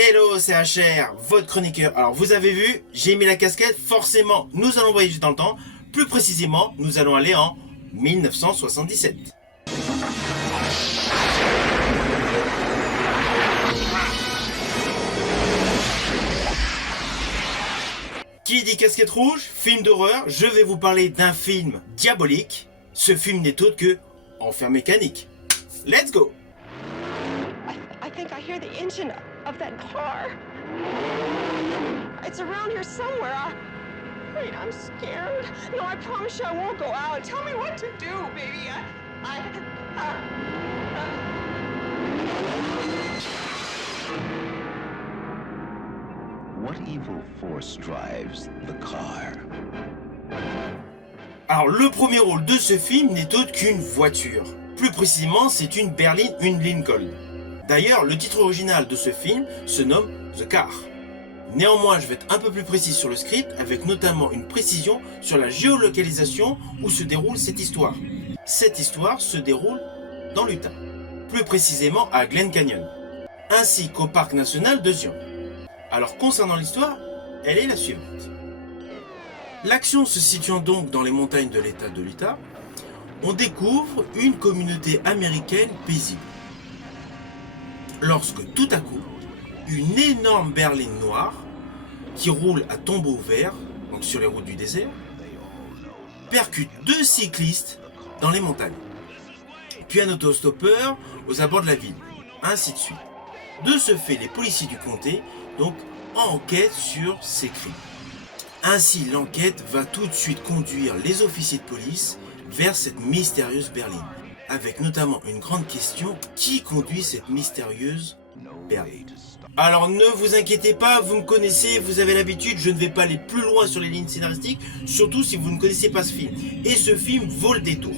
Hello, c'est HR, votre chroniqueur. Alors vous avez vu, j'ai mis la casquette, forcément nous allons voyager dans le temps. Plus précisément, nous allons aller en 1977. Qui dit casquette rouge, film d'horreur, je vais vous parler d'un film diabolique. Ce film n'est autre que Enfer Mécanique. Let's go! I think I hear the engine of that car. It's around here somewhere. Wait, I'm scared. No, I promise you I won't go out. Tell me what to do, baby. What evil force drives the car? Alors le premier rôle de ce film n'est autre qu'une voiture. Plus précisément, c'est une berline, une Lincoln. D'ailleurs, le titre original de ce film se nomme The Car. Néanmoins, je vais être un peu plus précis sur le script, avec notamment une précision sur la géolocalisation où se déroule cette histoire. Cette histoire se déroule dans l'Utah, plus précisément à Glen Canyon, ainsi qu'au parc national de Zion. Alors concernant l'histoire, elle est la suivante. L'action se situant donc dans les montagnes de l'État de l'Utah, on découvre une communauté américaine paisible. Lorsque tout à coup, une énorme berline noire qui roule à tombeau ouvert, donc sur les routes du désert, percute deux cyclistes dans les montagnes, puis un autostoppeur aux abords de la ville, ainsi de suite. De ce fait, les policiers du comté donc enquêtent sur ces crimes. Ainsi, l'enquête va tout de suite conduire les officiers de police vers cette mystérieuse berline, avec notamment une grande question, qui conduit cette mystérieuse berline? Alors ne vous inquiétez pas, vous me connaissez, vous avez l'habitude, je ne vais pas aller plus loin sur les lignes scénaristiques, surtout si vous ne connaissez pas ce film. Et ce film vaut le détour.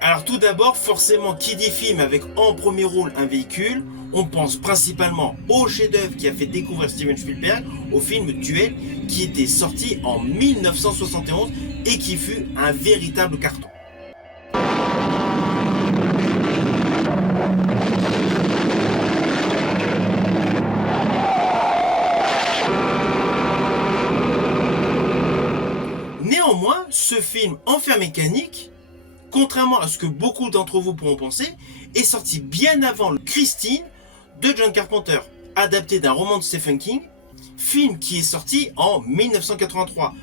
Alors tout d'abord, forcément, qui dit film avec en premier rôle un véhicule, on pense principalement au chef-d'œuvre qui a fait découvrir Steven Spielberg, au film Duel, qui était sorti en 1971 et qui fut un véritable carton. Néanmoins, ce film Enfer Mécanique, contrairement à ce que beaucoup d'entre vous pourront penser, est sorti bien avant Christine de John Carpenter, adapté d'un roman de Stephen King, film qui est sorti en 1983.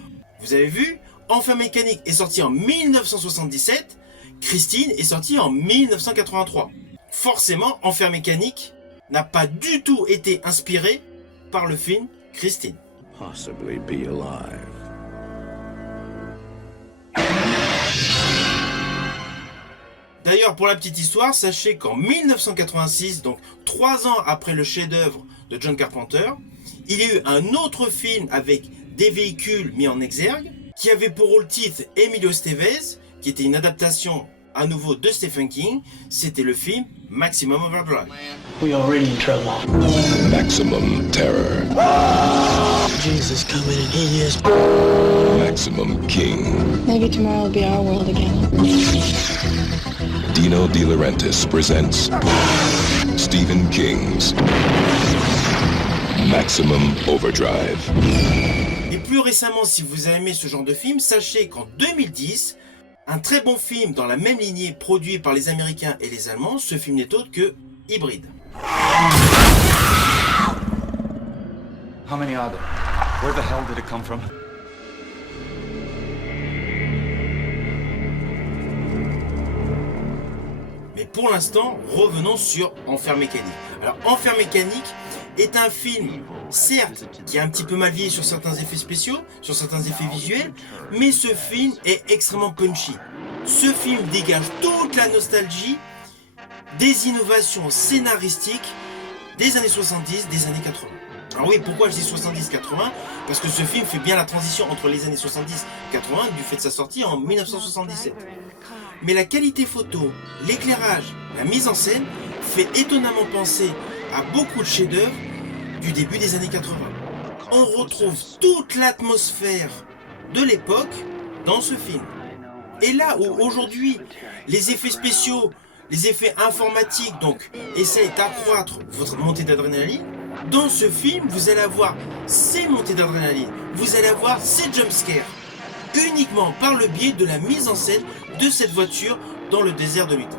Vous avez vu, Enfer Mécanique est sorti en 1977, Christine est sorti en 1983. Forcément, Enfer Mécanique n'a pas du tout été inspiré par le film Christine. Possibly be alive. D'ailleurs, pour la petite histoire, sachez qu'en 1986, donc 3 ans après le chef-d'œuvre de John Carpenter, il y a eu un autre film avec des véhicules mis en exergue, qui avait pour rôle titre Emilio Estevez, qui était une adaptation à nouveau de Stephen King. C'était le film Maximum Overdrive. We already in trouble. Maximum terror. Jesus coming and he is. Maximum King. Maybe tomorrow will be our world again. Dino De Laurentiis presents Stephen King's Maximum Overdrive. Et plus récemment, si vous avez aimé ce genre de film, sachez qu'en 2010, un très bon film dans la même lignée produit par les Américains et les Allemands, ce film n'est autre que Hybride. How many are there? Where the hell did it come from? Mais pour l'instant, revenons sur Enfer Mécanique. Alors, Enfer Mécanique est un film, certes, qui a un petit peu mal vieilli sur certains effets spéciaux, sur certains effets visuels, mais ce film est extrêmement punchy. Ce film dégage toute la nostalgie des innovations scénaristiques des années 70, des années 80. Alors oui, pourquoi je dis 70-80? Parce que ce film fait bien la transition entre les années 70-80 du fait de sa sortie en 1977. Mais la qualité photo, l'éclairage, la mise en scène fait étonnamment penser à beaucoup de chefs-d'œuvre du début des années 80. On retrouve toute l'atmosphère de l'époque dans ce film. Et là où aujourd'hui les effets spéciaux, les effets informatiques donc essayent d'accroître votre montée d'adrénaline, Dans ce film, vous allez avoir ces montées d'adrénaline, vous allez avoir ces jumpscares, uniquement par le biais de la mise en scène de cette voiture dans le désert de l'Utah.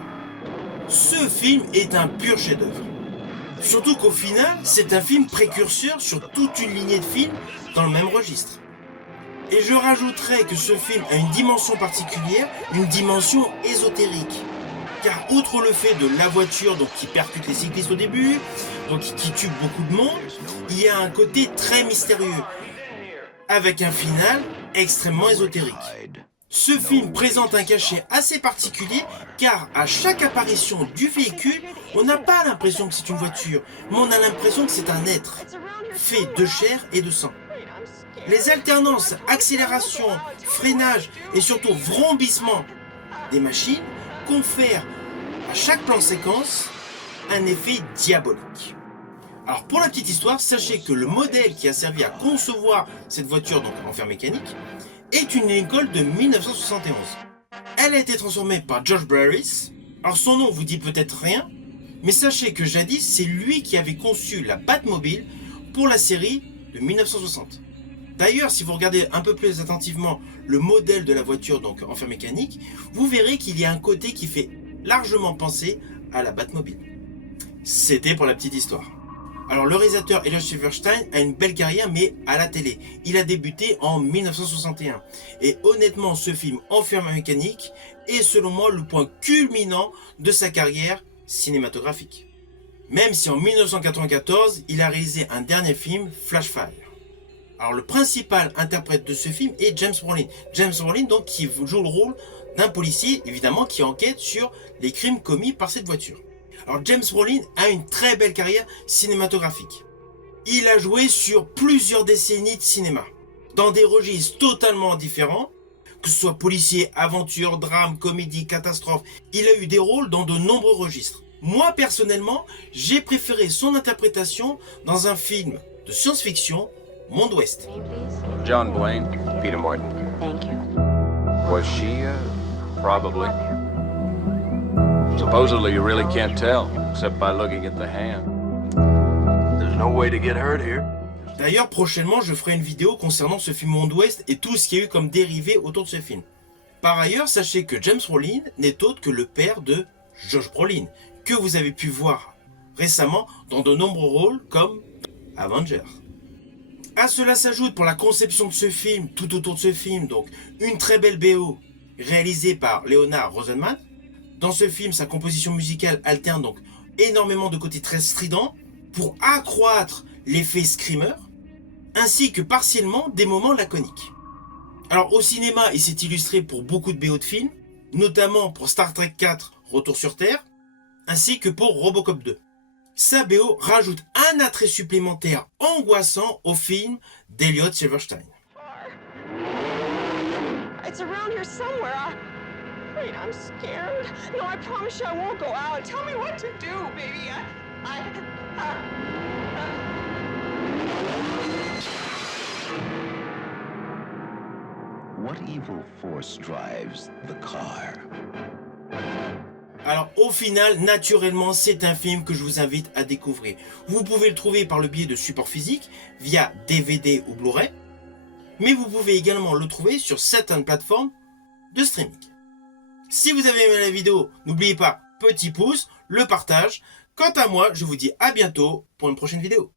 Ce film est un pur chef-d'œuvre. Surtout qu'au final, c'est un film précurseur sur toute une lignée de films dans le même registre. Et je rajouterais que ce film a une dimension particulière, une dimension ésotérique. Car outre le fait de la voiture donc, qui percute les cyclistes au début, donc qui tue beaucoup de monde, il y a un côté très mystérieux, avec un final extrêmement ésotérique. Ce film présente un cachet assez particulier, car à chaque apparition du véhicule, on n'a pas l'impression que c'est une voiture, mais on a l'impression que c'est un être, fait de chair et de sang. Les alternances, accélération, freinage et surtout vrombissement des machines confèrent à chaque plan séquence un effet diabolique. Alors pour la petite histoire, sachez que le modèle qui a servi à concevoir cette voiture donc en fer mécanique est une Lincoln de 1971. Elle a été transformée par George Barris. Alors son nom vous dit peut-être rien, mais sachez que jadis c'est lui qui avait conçu la Batmobile pour la série de 1960. D'ailleurs, si vous regardez un peu plus attentivement le modèle de la voiture donc en fer mécanique, vous verrez qu'il y a un côté qui fait largement penser à la Batmobile. C'était pour la petite histoire. Alors le réalisateur Elliot Silverstein a une belle carrière mais à la télé. Il a débuté en 1961. Et honnêtement, ce film en fer mécanique est selon moi le point culminant de sa carrière cinématographique. Même si en 1994, il a réalisé un dernier film, Flashfire. Alors le principal interprète de ce film est James Brolin. James Brolin donc qui joue le rôle d'un policier évidemment qui enquête sur les crimes commis par cette voiture. Alors James Brolin a une très belle carrière cinématographique. Il a joué sur plusieurs décennies de cinéma, dans des registres totalement différents, que ce soit policier, aventure, drame, comédie, catastrophe. Il a eu des rôles dans de nombreux registres. Moi personnellement, j'ai préféré son interprétation dans un film de science-fiction, Monde Ouest. John Blaine, Peter Morton. Thank you. Was she, probably. Supposedly you really can't tell, except by looking at the hand. There's no way to get hurt here. D'ailleurs, prochainement, je ferai une vidéo concernant ce film Monde Ouest et tout ce qu'il y a eu comme dérivé autour de ce film. Par ailleurs, sachez que James Brolin n'est autre que le père de Josh Brolin, que vous avez pu voir récemment dans de nombreux rôles comme Avengers. À cela s'ajoute pour la conception de ce film, tout autour de ce film, donc une très belle BO réalisée par Leonard Rosenman. Dans ce film, sa composition musicale alterne donc énormément de côtés très stridents pour accroître l'effet screamer, ainsi que partiellement des moments laconiques. Alors au cinéma, il s'est illustré pour beaucoup de BO de films, notamment pour Star Trek 4, Retour sur Terre, ainsi que pour Robocop 2. Sa BO rajoute un attrait supplémentaire angoissant au film d'Elliot Silverstein. It's around here somewhere. Wait, I'm scared. No, I promise you I won't go out. Tell me what to do, baby. What evil force drives the car? Alors au final, naturellement, c'est un film que je vous invite à découvrir. Vous pouvez le trouver par le biais de supports physiques, via DVD ou Blu-ray, mais vous pouvez également le trouver sur certaines plateformes de streaming. Si vous avez aimé la vidéo, n'oubliez pas, petit pouce, le partage. Quant à moi, je vous dis à bientôt pour une prochaine vidéo.